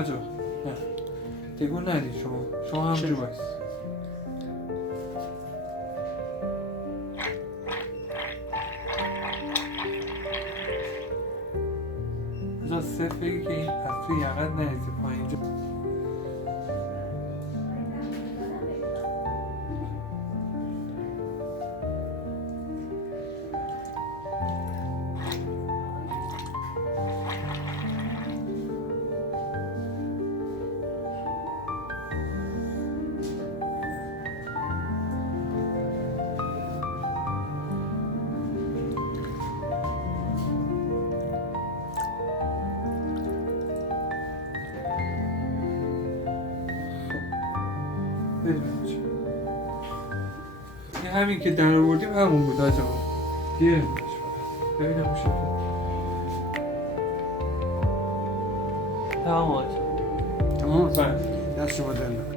نجا نه تکون ندید شما همجور باید بذار صرف بگی که این از توی یقت نریزه پایین جا این همین که در آوردیم همون بود آجا دیره ببینم میشه تمام آجا تمام؟ بله دست شما در نکنه.